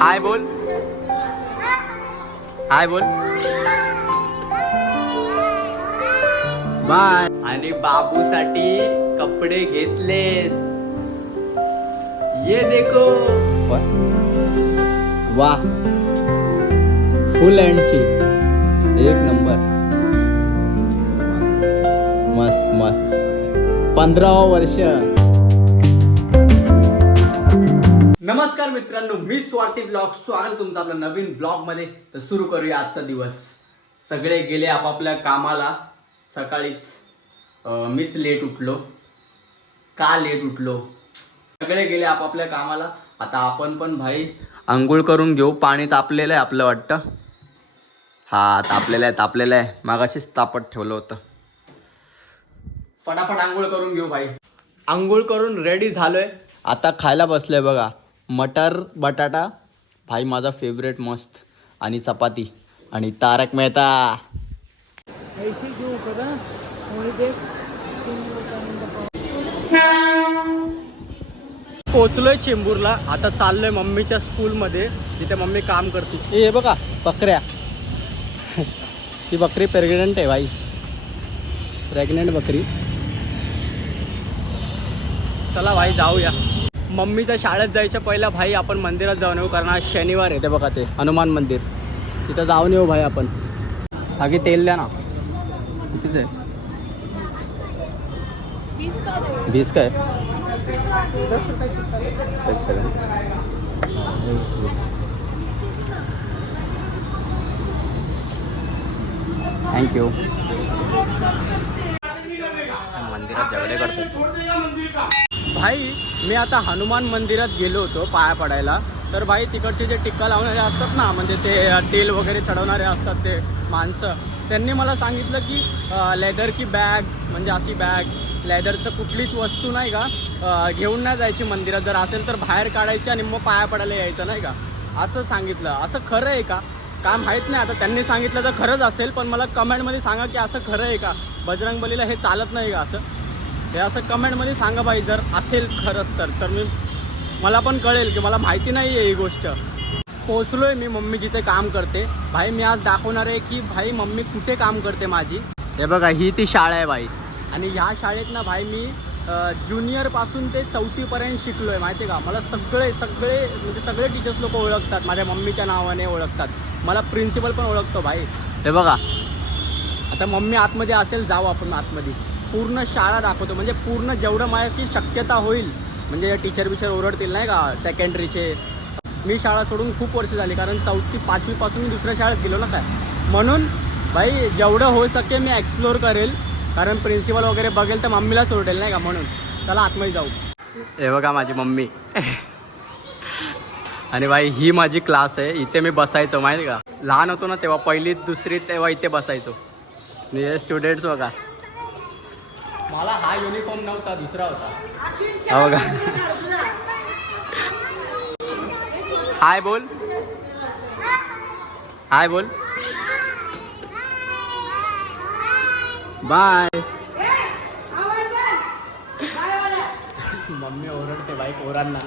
हाय बोल, हाय बोल, बाय. आणि बाबूसाठी कपडे घेतलेत. ये देखो. वा, फुल हँडची एक नंबर. मस्त मस्त. 15वा वर्ष. नमस्कार मित्रांनो, मी स्वार्थी ब्लॉग. स्वागत तुमचं आपल्या नवीन ब्लॉग मध्ये. तर सुरू करूया आजचा दिवस. सगळे गेले आपापल्या कामाला. सकाळीच मीच लेट उठलो. का लेट उठलो? सगळे गेले आपापल्या कामाला. आता आपण पण भाई आंघोळ करून घेऊ. पाणी तापलेलं आहे आपलं वाटतं. हा तापलेलं आहे. मागाशीच तापत ठेवलं होतं. फटाफट आंघोळ करून घेऊ भाई. आंघोळ करून रेडी झालोय. आता खायला बसलोय बघा. मटर बटाटा भाई माझा फेवरेट मस्त. आणि चपाती आणि तारक मेहता. ऐसे जो करा वही देख. पोचलोय चेंबूरला. आता चाललोय मम्मीच्या स्कूलमध्ये जिथे मम्मी काम करते. हे बघा बकऱ्या. ती बकरी प्रेग्नेंट आहे भाई. प्रेग्नेंट बकरी. चला भाई जाऊया. मम्मीच्या शाळेत जायच्या पहिला भाई आपण मंदिरात जाऊन येऊ. कारण आज शनिवार आहे. ते बघा ते हनुमान मंदिर. तिथं जाऊन येऊ भाई आपण. आगे तेल द्या ना. कितीच आहे? 20 का आहे? थँक्यू. मंदिरात झगडे करतो भाई. मी आता हनुमान मंदिरात गेलो होतो पाया पडायला. तर भाई तिकडचे जे टिक्का लावणारे असतात ना, म्हणजे ते तेल वगैरे चढवणारे असतात ते माणसं, त्यांनी मला सांगितलं की लेदर की बॅग, म्हणजे अशी बॅग लेदरचं कुठलीच वस्तू नाही का घेऊन नाही जायची मंदिरात. जर असेल तर बाहेर काढायची आणि मग पाया पडायला यायचं नाही का, असं सांगितलं. असं खरं आहे का काय माहीत नाही. आता त्यांनी सांगितलं तर खरंच असेल, पण मला कमेंटमध्ये सांगा की असं खरं आहे का. बजरंगबलीला हे चालत नाही का असं? हे असं कमेंटमध्ये सांगा भाई. जर असेल खरंच तर मला पण कळेल की मला माहिती नाही आहे ही गोष्ट. पोचलो आहे मी मम्मी जिथे काम करते. भाई मी आज दाखवणार आहे की भाई मम्मी कुठे काम करते माझी. हे बघा ही ती शाळा आहे भाई. आणि ह्या शाळेत ना भाई मी ज्युनियरपासून ते 4थीपर्यंत शिकलो आहे. माहिती आहे का. मला सगळे टीचर्स लोक ओळखतात. माझ्या मम्मीच्या नावाने ओळखतात. मला प्रिन्सिपल पण ओळखतो भाई. हे बघा आता मम्मी आतमध्ये असेल, जाऊ आपण आतमध्ये. पूर्ण शाळा दाखवतो. म्हणजे पूर्ण जेवढं माझ्याची शक्यता होईल. म्हणजे टीचर ओरडतील नाही का सेकंडरीचे. मी शाळा सोडून खूप वर्ष झाली. कारण 4थी 5वीपासून मी दुसऱ्या शाळेत गेलो ना काय. म्हणून भाई जेवढं होऊ शकेल मी एक्सप्लोर करेल. कारण प्रिन्सिपल वगैरे बघेल तर मम्मीलाच ओरडेल नाही का. म्हणून चला आतमध्ये जाऊ. हे बघा माझी मम्मी. आणि भाई ही माझी क्लास आहे. इथे मी बसायचो माहिती का. लहान होतो ना तेव्हा, 1ली 2री तेव्हा इथे बसायचो. हे स्टुडंट्स बघा. मला हा युनिफॉर्म नव्हता, दुसरा होता. हो का. हाय बोल, हाय बोल, बाय. मम्मी ओरडते भाई पोरांना.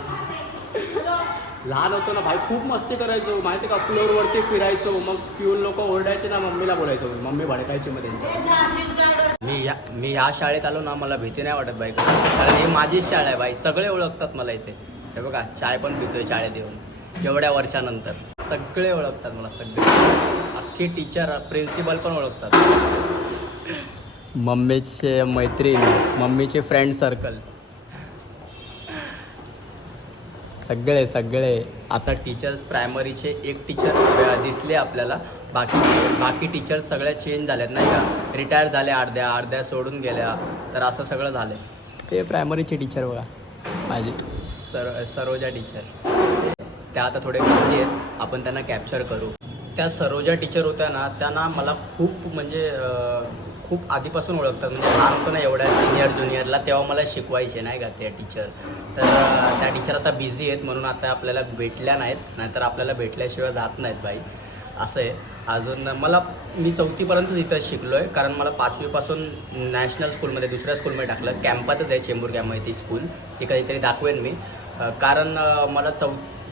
लहान होतो ना भाई खूप मस्ती करायचो माहिती का. फ्लोअरवरती फिरायचो. मग पिऊन लोक ओरडायचे ना, मम्मीला बोलायचो. मम्मी भडकायची मग त्यांच्या. मी या शाळेत आलो ना, मला भीती नाही वाटत बाई. कारण ही माझीच शाळा आहे बाई. सगळे ओळखतात मला इथे. हे बघा चाय पण पितोय शाळेत येऊन एवढ्या वर्षानंतर. सगळे ओळखतात मला. सगळे अख्खी टीचर प्रिन्सिपल पण ओळखतात. मम्मीचे मैत्रीण, मम्मीचे फ्रेंड सर्कल, सगळे. आता टीचर्स प्रायमरीचे एक टीचर दिसले आपल्याला. बाकी टीचर्स सगळ्या चेंज झाल्यात नाही का. रिटायर झाल्या, अर्ध्या सोडून गेल्या. तर असं सगळं झालं. ते प्रायमरीचे टीचर बघा माझी सरोजा टीचर. त्या आता थोडे बिझी आहेत. आपण त्यांना कॅप्चर करू. त्या सरोजा टीचर होत्या ना, त्यांना मला खूप आधीपासून ओळखतात. म्हणजे लहान होतो ना एवढ्या सिनियर ज्युनियरला, तेव्हा मला शिकवायचे नाही का त्या टीचर. तर त्या टीचर आता बिझी आहेत म्हणून आता आपल्याला भेटल्या नाहीत. नाहीतर आपल्याला भेटल्याशिवाय जात नाहीत बाई. असं आहे. अजून मी 4थीपर्यंतच इथं शिकलो आहे. कारण मला 5वीपासून नॅशनल स्कूलमध्ये, दुसऱ्या स्कूलमध्ये टाकलं. कॅम्पातच आहे, चेंबूर कॅम्प आहे ती स्कूल. ती कधीतरी दाखवेन मी. कारण मला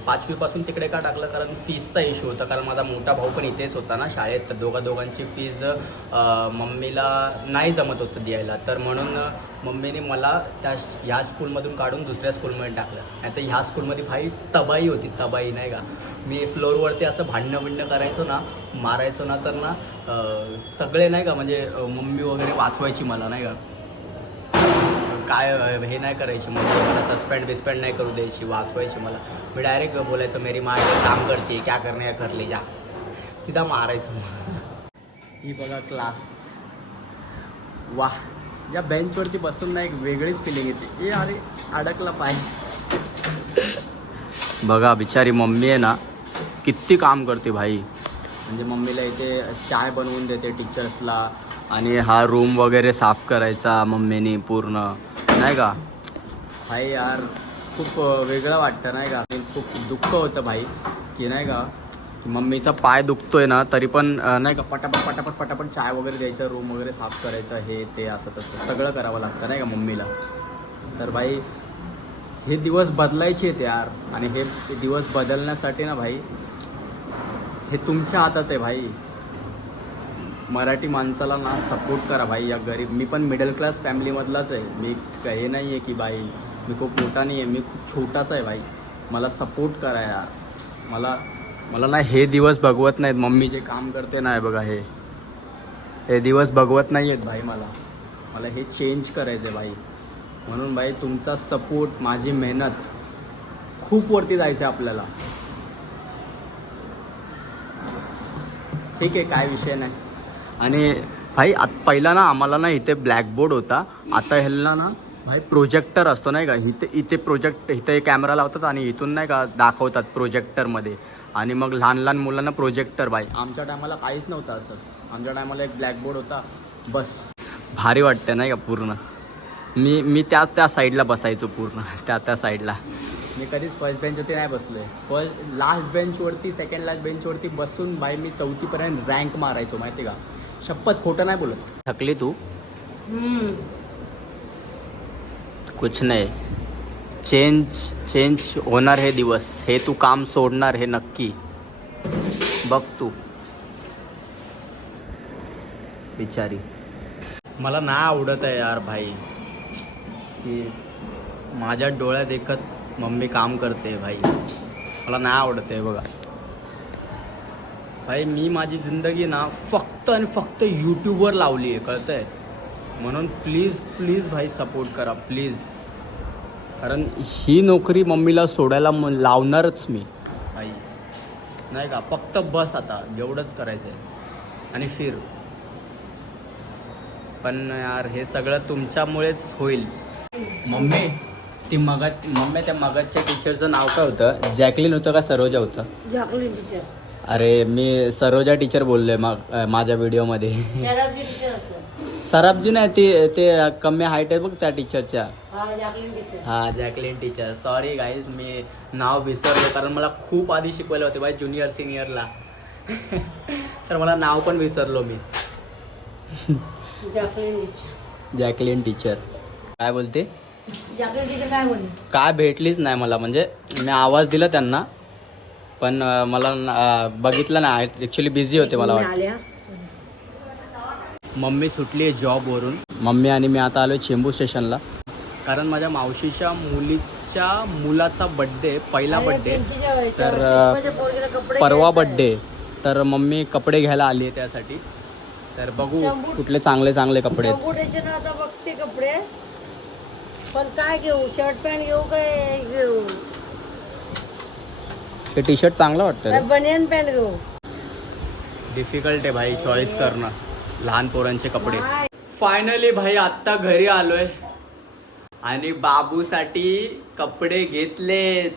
5वीपासून तिकडे का टाकलं, कारण फीजचा इश्यू होता. कारण माझा मोठा भाऊ पण इथेच होता ना शाळेत, तर दोघांची फीज मम्मीला नाही जमत होतं द्यायला. तर म्हणून मम्मीने मला ह्या स्कूलमधून काढून दुसऱ्या स्कूलमध्ये टाकलं. नाही तर ह्या स्कूलमध्ये भाई तबाई होती, तबाई नाही का. मी फ्लोअरवरती असं भांडणं करायचो ना, मारायचो ना, तर ना सगळे नाही का म्हणजे मम्मी वगैरे वाचवायची मला नाही का. काय हे नाही करायची म्हणजे मला सस्पेंड नाही करू द्यायची, वाचवायची मला. मी डायरेक्ट बोलायचं मेरी माँ काम करते, क्या करणे या कर ले जा, सीधा मारायचं. ही बघा क्लास, वाह. या बेंचवरती बसून ना एक वेगळीच फिलिंग येते. ए अरे अडकला पाय. बघा बिचारी मम्मी आहे ना किती काम करते भाई. म्हणजे मम्मीला इथे चाय बनवून देते टीचर्सला, आणि हा रूम वगैरे साफ करायचा मम्मीने पूर्ण नाही का. भाई यार खूप वेगळं वाटतं नाही का. खूप दुःख होतं भाई की नाही का, मम्मीचा पाय दुखतोय ना तरी पण नाही का पटापट चाय वगैरे द्यायचं, रूम वगैरे साफ करायचं, हे ते असं तसं सगळं करावं लागतं नाही का मम्मीला. तर भाई हे दिवस बदलायचे आहेत यार, आणि हे दिवस बदलण्यासाठी ना भाई हे तुमच्या हातात आहे भाई. मराठी माणसाला ना सपोर्ट करा भाई. या गरीब, मी पण मिडल क्लास फॅमिलीमधलाच आहे. मी हे नाही आहे की भाई मी खूप मोठा नाही आहे, मी खूप छोटासा आहे भाई. मला सपोर्ट करा यार. मला ना हे दिवस बघवत नाहीत. मम्मी जे काम करते ना बघा, हे दिवस बघवत नाही आहेत भाई. मला हे चेंज करायचं आहे भाई. म्हणून भाई तुमचा सपोर्ट, माझी मेहनत, खूप वरती जायचं आहे आपल्याला. ठीक आहे, काय विषय नाही. आणि भाई पहिला ना आम्हाला ना इथे ब्लॅकबोर्ड होता, आता ह्याला ना भाई प्रोजेक्टर असतो नाही का. इथे इथे कॅमेरा लावतात आणि इथून नाही का दाखवतात प्रोजेक्टरमध्ये, आणि मग लहान मुलांना प्रोजेक्टर. भाई आमच्या टायमाला काहीच नव्हतं असं. आमच्या टायमाला एक ब्लॅकबोर्ड होता बस. भारी वाटतं नाही का पूर्ण. मी त्या साईडला बसायचो पूर्ण, त्या साईडला. मी कधीच फर्स्ट बेंचवरती नाही बसलो आहे. लास्ट बेंचवरती, सेकंड लास्ट बेंचवरती बसून भाई मी 4थीपर्यंत रँक मारायचो माहिती का. शपथ, खोटं नाही बोलत. थकली तू? कुछ नाही, चेंज होणार हे दिवस. हे तू काम सोडणार हे नक्की बघ तू. बिचारी मला ना आवडत आहे यार भाई की माझ्या डोळ्यात देखत मम्मी काम करते भाई. मला नाही आवडत आहे बघा भाई. मी माझी जिंदगी ना फक्त आणि फक्त यूट्यूबवर लावली आहे, कळतं आहे. म्हणून प्लीज भाई सपोर्ट करा प्लीज. कारण ही नोकरी मम्मीला सोडायला लावणारच मी भाई नाही का. फक्त बस आता एवढंच करायचं आहे आणि फिर. पण यार हे सगळं तुमच्यामुळेच होईल. मम्मी त्या मगाच्या टीचरचं नाव काय होतं? जॅकलिन होतं का सरोजा होतं? Jacqueline teacher. अरे मी सरोजा टीचर बोललोय माझ्या व्हिडिओमध्ये. शराबजी टीचर असं. सराबजी नाही, ते कमी हाईट आहे बघ त्या टीचरच्या. Jacqueline teacher. हां जॅकलिन टीचर. सॉरी गाईज, मी नाव विसरलो कारण मला खूप आधी शिकवलं होते बाई ज्युनियर सिनियरला. तर मला नाव पण विसरलो मी. जॅकलिन टीचर काय बोलते? जॅकलिन टीचर काय बोलली? काय भेटलीच नाही मला. म्हणजे मी आवाज दिला त्यांना पण मला बघितलं नाही. ॲक्च्युली बिझी होते मला वाटतं. मम्मी सुटली आहे जॉबवरून. मम्मी आणि मी आता आलो चेंबूर स्टेशनला, कारण माझ्या मावशीच्या मुलाचा बड्डे, पहिला बड्डे. तर परवा बड्डे, तर मम्मी कपडे घ्यायला आली आहे त्यासाठी. तर बघू कुठले चांगले कपडे आहेत. आता बघते कपडे, पण काय घेऊ? शर्ट पॅन्ट घेऊ काय घेऊ? हे टी शर्ट चांगलं वाटतं. बनियन पॅन्ट घेऊ? डिफिकल्ट आहे भाई चॉईस करणं लहान पोरांचे कपडे. फायनली भाई आत्ता घरी आलोय आणि बाबूसाठी कपडे घेतलेत.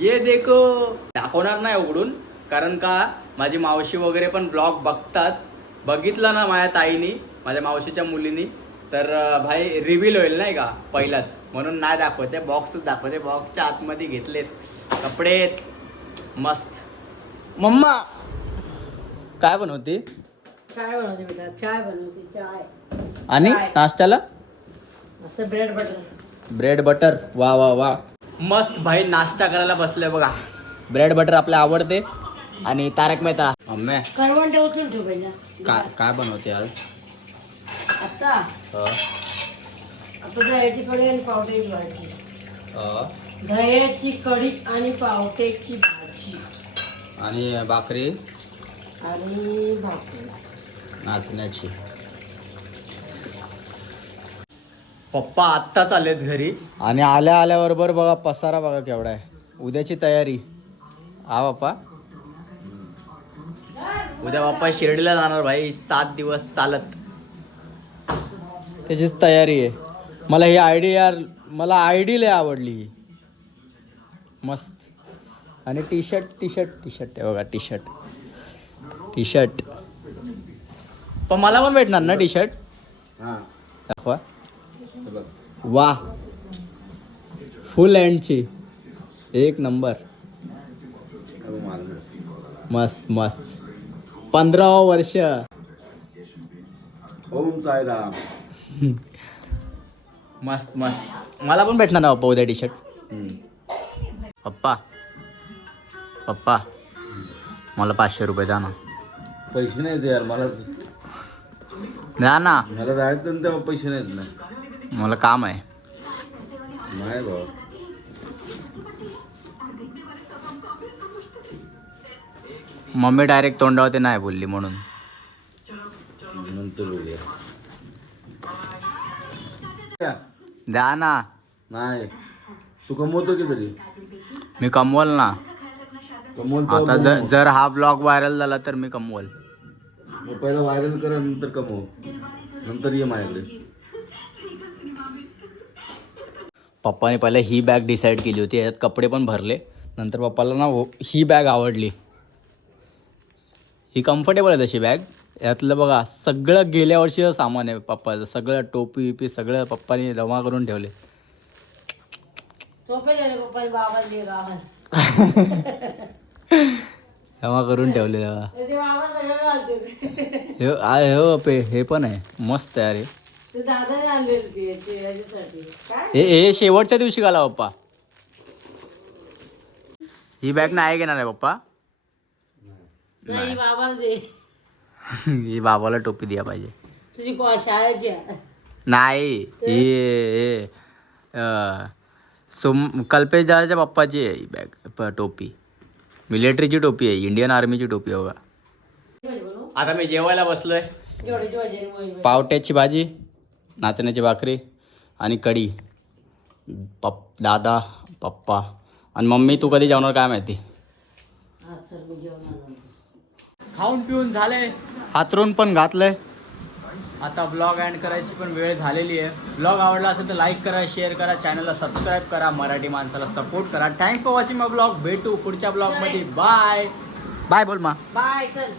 ये देखो. दाखवणार नाही उघडून, कारण का माझी मावशी वगैरे पण ब्लॉग बघतात. बघितलं ना माझ्या ताईनी, माझ्या मावशीच्या मुलीनी, तर भाई रिव्हील होईल नाही का पहिलाच. म्हणून नाही दाखवायचे, बॉक्सच दाखवायचे. बॉक्सच्या आतमध्ये घेतलेत कपडे मस्त. मम्मा काय बनवते? चाय बनवते बेटा, चाय बनवते. चाय आणि नाश्त्याला असं ब्रेड बटर. Bread butter. वा वा वा. मस्त भाई नाश्ता करायला बसलोय बघा. ब्रेड बटर आपल्या आवडते आणि तारक मेहता. मम्मी करवंटे उचलून ठेव पहिला. काय बनवते आज? आता हं. आता दह्याची कढी आणि पावट्याची भाजी. हं. दह्याची कढी आणि पावट्याची भाजी आणि भाकरी आणि भाकरी नाचण्याची. पप्पा आत्ताच आलेत घरी आणि आल्याबरोबर बघा पसारा बघा केवढा आहे. उद्याची तयारी. हा पप्पा उद्या पप्पा शिर्डीला जाणार भाई 7 दिवस चालत. त्याचीच तयारी आहे. मला ही आयडी लय आवडली ही. मस्त. आणि टी शर्ट आहे बघा. टी शर्ट पण मला पण भेटणार ना टी शर्ट? दाखवा. वा फुल हँडची एक नंबर. मस्त मस्त. 15 वर्ष. ओम साईराम. मस्त मस्त. मला पण भेटणार ना पप्पा उद्या टी शर्ट? पप्पा मला 500 रुपये द्या ना. पैसे नाहीत यार मला. द्या ना. मला जायचं ना तेव्हा पैसे नाहीत ना. मला काम आहे. नाही भाऊ. मम्मी डायरेक्ट तोंडावरती नाही बोलली म्हणून. नंतर बोलूया. द्या ना. नाही तू कमवतो की तरी. मी कमवल ना. कमवतो आता जर हा ब्लॉग व्हायरल झाला तर मी कमवल. मग पहिला व्हायरल कर नंतर कमव. नंतर ये माझ्याकडे. पप्पाने पहिला ही बॅग डिसाईड केली होती. याच्यात कपडे पण भरले. नंतर पप्पाला ना ही बॅग आवडली. ही कम्फर्टेबल आहे तशी बॅग. यातलं बघा सगळं गेल्या वर्षीचं सामान आहे पप्पाचं. सगळं टोपी विपी सगळं पप्पाने जमा करून ठेवले. सोपे झाले पप्पाने बाबाला दे गावाला. जमा करून ठेवले तेव्हा. ते बाबा सगळं घालते. हे पण आहे मस्त आहे. अरे ते दादाने आणलेली ती याच्यासाठी काय. हे शेवटच्या दिवशी घाला पप्पा. ही बॅग नाही घेणार आहे पप्पा. नाही बाबाला दे. ही बाबाला टोपी द्या पाहिजे. तुझी शाळेची आहे. नाही ही कल्पेश दादाच्या पप्पाची आहे ही बॅग. टोपी मिलिटरीची टोपी आहे. इंडियन आर्मीची टोपी आहे बघा. आता मी जेवायला बसलोय. जेवढ्याची भाजी आणि मोहित भाजी. पावट्याची भाजी, नाचण्याची भाकरी आणि कढी. दादा पप्पा आणि मम्मी. तू कधी जेवणार काय माहिती. आज सर मी जेवण खाऊन पिऊन झालंय. हातरून पण घातलंय. आता ब्लॉग एंड करायची पण वेळ झालेली आहे. ब्लॉग आवडला असेल तर लाईक करा, शेअर करा, चॅनलला सबस्क्राईब करा, मराठी माणसाला सपोर्ट करा. Thanks for watching my blog. भेटू पुढच्या ब्लॉगमध्ये. Bye bye. बोल मा. बाय चल.